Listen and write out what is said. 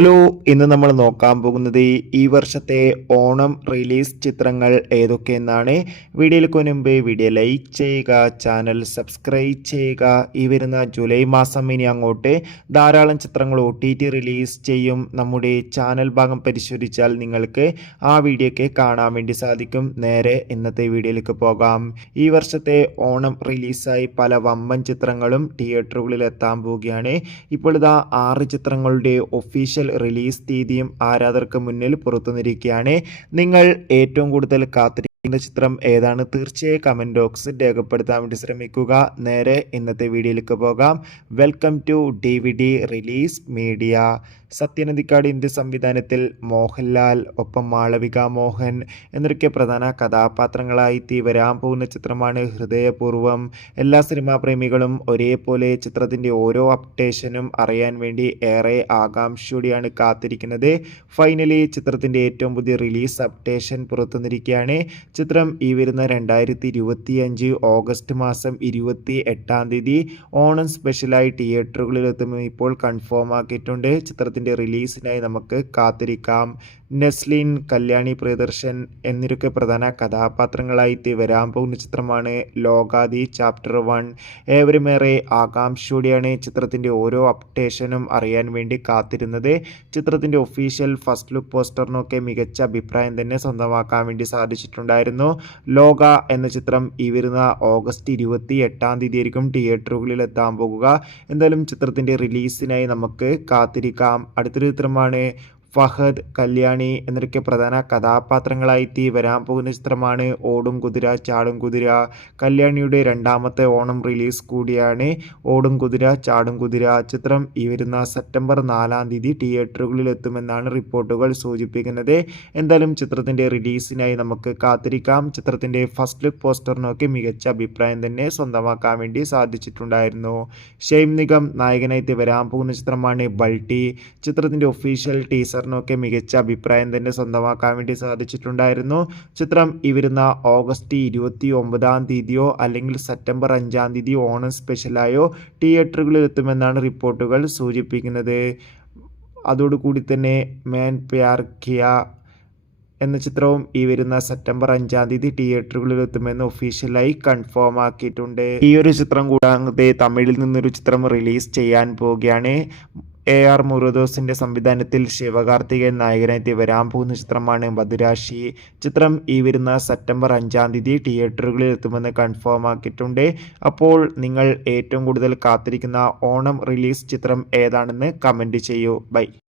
Hello, ഇന്ന് നമ്മൾ നോക്കാൻ പോകുന്നത് ഈ വർഷത്തെ ഓണം റിലീസ് ചിത്രങ്ങൾ ഏതൊക്കെയെന്നാണ്. വീഡിയോയിലേക്ക് മുൻപ് വീഡിയോ ലൈക്ക് ചെയ്യുക, ചാനൽ സബ്സ്ക്രൈബ് ചെയ്യുക. ഈ വരുന്ന ജൂലൈ മാസം ഇനി അങ്ങോട്ട് ധാരാളം ചിത്രങ്ങൾ OTT റിലീസ് ചെയ്യും. നമ്മുടെ ചാനൽ ഭാഗം പരിശോധിച്ചാൽ നിങ്ങൾക്ക് ആ വീഡിയോയ്ക്ക് കാണാൻ വേണ്ടി സാധിക്കും. നേരെ ഇന്നത്തെ വീഡിയോയിലേക്ക് പോകാം. ഈ വർഷത്തെ ഓണം റിലീസായി പല വമ്പൻ ചിത്രങ്ങളും തിയേറ്ററുകളിൽ എത്താൻ പോവുകയാണ്. ഇപ്പോൾ ഇതാ 6 ചിത്രങ്ങളുടെ ഒഫീഷ്യൽ റിലീസ് തീയതിയും ആരാധകർക്ക് മുന്നിൽ പുറത്തുവന്നിരിക്കുകയാണ്. നിങ്ങൾ ഏറ്റവും കൂടുതൽ കാത്തിരിക്കുന്ന ചിത്രം ഏതാണ്? തീർച്ചയായും കമന്റ് ബോക്സിൽ രേഖപ്പെടുത്താൻ വേണ്ടി ശ്രമിക്കുക. നേരെ ഇന്നത്തെ വീഡിയോയിലേക്ക് പോകാം. Welcome to DVD release media. സത്യനന്ദിക്കാടിൻ്റെ സംവിധാനത്തിൽ മോഹൻലാൽ ഒപ്പം മാളവിക മോഹൻ എന്നൊക്കെ പ്രധാന കഥാപാത്രങ്ങളായി വരാൻ പോകുന്ന ചിത്രമാണ് ഹൃദയപൂർവ്വം. എല്ലാ സിനിമാ പ്രേമികളും ഒരേപോലെ ചിത്രത്തിൻ്റെ ഓരോ അപ്ഡേഷനും അറിയാൻ വേണ്ടി ഏറെ ആകാംക്ഷയോടെയാണ് കാത്തിരിക്കുന്നത്. ഫൈനലി ചിത്രത്തിൻ്റെ ഏറ്റവും പുതിയ റിലീസ് അപ്ഡേഷൻ പുറത്തുവന്നിരിക്കുകയാണ്. ചിത്രം ഈ വരുന്ന 2025 ഓഗസ്റ്റ് മാസം 28-ാം തീയതി ഓണം സ്പെഷ്യലായി തിയേറ്ററുകളിലെത്തുമെന്ന് ഇപ്പോൾ കൺഫേം ആക്കിയിട്ടുണ്ട്. ചിത്രത്തിൻ്റെ റിലീസിനായി നമുക്ക് കാത്തിരിക്കാം. നെസ്ലിൻ, കല്യാണി പ്രിയദർശൻ എന്നിവരൊക്കെ പ്രധാന കഥാപാത്രങ്ങളായി വരാൻ പോകുന്ന ചിത്രമാണ് ലോകാദി ചാപ്റ്റർ 1. ഏവരുമേറെ ആകാംക്ഷയോടെയാണ് ചിത്രത്തിൻ്റെ ഓരോ അപ്ഡേഷനും അറിയാൻ വേണ്ടി കാത്തിരുന്നത്. ചിത്രത്തിൻ്റെ ഒഫീഷ്യൽ ഫസ്റ്റ് ലുക്ക് പോസ്റ്ററിനൊക്കെ മികച്ച അഭിപ്രായം തന്നെ സ്വന്തമാക്കാൻ വേണ്ടി സാധിച്ചിട്ടുണ്ടായിരുന്നു. ലോക എന്ന ചിത്രം ഈ വരുന്ന ഓഗസ്റ്റ് 28-ാം തീയതി ആയിരിക്കും തിയേറ്ററുകളിൽ എത്താൻ പോകുക. എന്തായാലും ചിത്രത്തിൻ്റെ റിലീസിനായി നമുക്ക് കാത്തിരിക്കാം. അടുത്തൊരു ചിത്രമാണ് ഫഹദ്, കല്യാണി എന്നൊക്കെ പ്രധാന കഥാപാത്രങ്ങളായി വരാൻ പോകുന്ന ചിത്രമാണ് ഓടും കുതിര ചാടും കുതിര. കല്യാണിയുടെ രണ്ടാമത്തെ ഓണം റിലീസ് കൂടിയാണ് ഓടും കുതിര ചാടും കുതിര. ചിത്രം ഈ വരുന്ന സെപ്റ്റംബർ 4-ാം തീയതി തിയേറ്ററുകളിൽ എത്തുമെന്നാണ് റിപ്പോർട്ടുകൾ സൂചിപ്പിക്കുന്നത്. എന്തായാലും ചിത്രത്തിൻ്റെ റിലീസിനായി നമുക്ക് കാത്തിരിക്കാം. ചിത്രത്തിൻ്റെ ഫസ്റ്റ് ലുക്ക് പോസ്റ്ററിനൊക്കെ മികച്ച അഭിപ്രായം തന്നെ സ്വന്തമാക്കാൻ വേണ്ടി സാധിച്ചിട്ടുണ്ടായിരുന്നു. ഷെയ്ൻ നിഗം നായകനായി വരാൻ പോകുന്ന ചിത്രമാണ് ബൾട്ടി. ചിത്രത്തിൻ്റെ ഒഫീഷ്യൽ ടീസർ ൊക്കെ മികച്ച അഭിപ്രായം തന്നെ സ്വന്തമാക്കാൻ വേണ്ടി സാധിച്ചിട്ടുണ്ടായിരുന്നു. ചിത്രം ഈ വരുന്ന ഓഗസ്റ്റ് 29-ാം തീയതിയോ അല്ലെങ്കിൽ സെപ്റ്റംബർ 5-ാം തീയതി ഓണം സ്പെഷ്യലായോ തിയേറ്ററുകളിൽ എത്തുമെന്നാണ് റിപ്പോർട്ടുകൾ സൂചിപ്പിക്കുന്നത്. അതോടുകൂടി തന്നെ മാൻ പ്യാർ കിയ എന്ന ചിത്രവും ഈ വരുന്ന സെപ്റ്റംബർ 5-ാം തീയതി തിയേറ്ററുകളിൽ എത്തുമെന്ന് ഒഫീഷ്യലായി കൺഫേം ആക്കിയിട്ടുണ്ട്. ഈ ഒരു ചിത്രം കൂടാതെ തമിഴിൽ നിന്നൊരു ചിത്രം റിലീസ് ചെയ്യാൻ പോവുകയാണ്. AR മുരുകദോസിൻ്റെ സംവിധാനത്തിൽ ശിവകാർത്തികേയൻ നായകനായി വരാൻ പോകുന്ന ചിത്രമാണ് മധുരാശി. ചിത്രം ഈ വരുന്ന സെപ്റ്റംബർ 5-ാം തീയതി തിയേറ്ററുകളിൽ എത്തുമെന്ന് കൺഫേം ആക്കിയിട്ടുണ്ട്. അപ്പോൾ നിങ്ങൾ ഏറ്റവും കൂടുതൽ കാത്തിരിക്കുന്ന ഓണം റിലീസ് ചിത്രം ഏതാണെന്ന് കമൻറ്റ് ചെയ്യൂ. ബൈ.